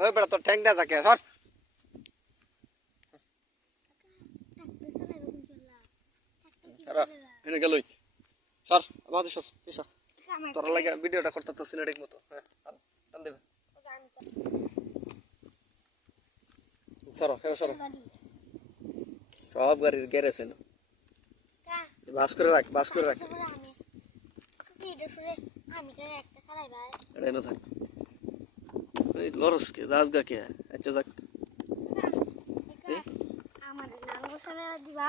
Oh, but I thought tank does a care. সর এনে গেলই। সর আমাদের সর পিছা তোরা লাগে ভিডিওটা করতে তো সিনেটিক মতো। হ্যাঁ টান, দেবে। সরো হ্যাঁ সরো। সব গাড়ির গ্যারেজ এনে বাস করে রাখ বাস করে রাখ। এটা থাক। এই লরসকে জাজগা কে আচ্ছা যাক। আমার দিবা।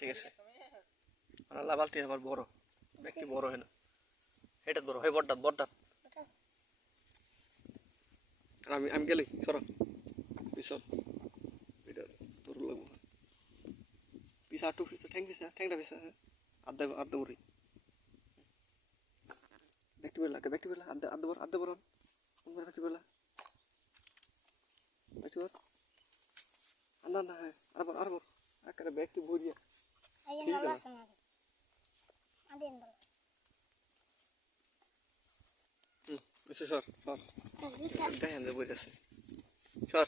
ঠিক আছে। আল্লাহ বালতি আবার বড়। ব্যক্তি বড় হয় না। এটা বড় হয় বড়টা আর আমি আমি গেলি? সরা। পিছত এটা তোর লাগবো। পিছা আটু পিছা। ঠ্যাং পিছা, ঠ্যাংটা পিছা। আধা আধা বড়ি ব্যক্তি বেলা ব্যক্তি বেলা আধা আধা বড় আধা বড়। ব্যক্তি বেলা ব্যক্তি বড় আন্দা না হ্যাঁ। আর বড় আর বড়। আকারে ব্যক্তি ভরিয়া। ঠিক আছে। এসে সর সর দেখেন যে বই সর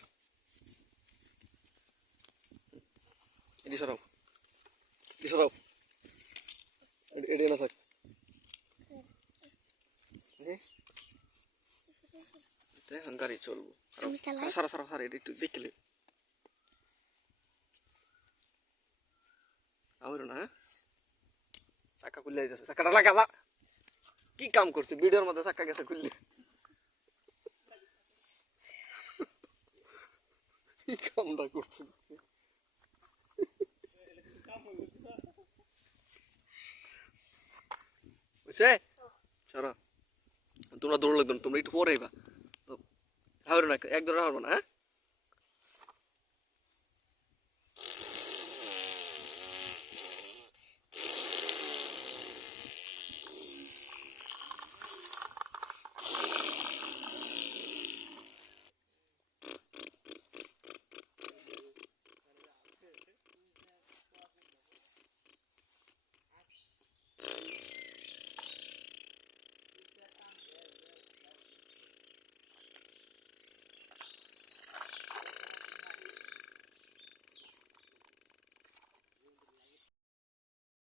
এটি সরাও এটি সরাও এটি- এটি না থাক নে? গাড়ি চলবো সারা সারা সারা এটা একটু দেখলে না চাকা খুললে চাকাটা। কি কাম করছে ভিডিওর মধ্যে চাকা গেছে খুললে কি কামটা করছে বুঝছে তোমরা দৌড় লাগবে না, তোমরা একটু পরে তো রাহবে না এক দৌড় রাহবে না হ্যাঁ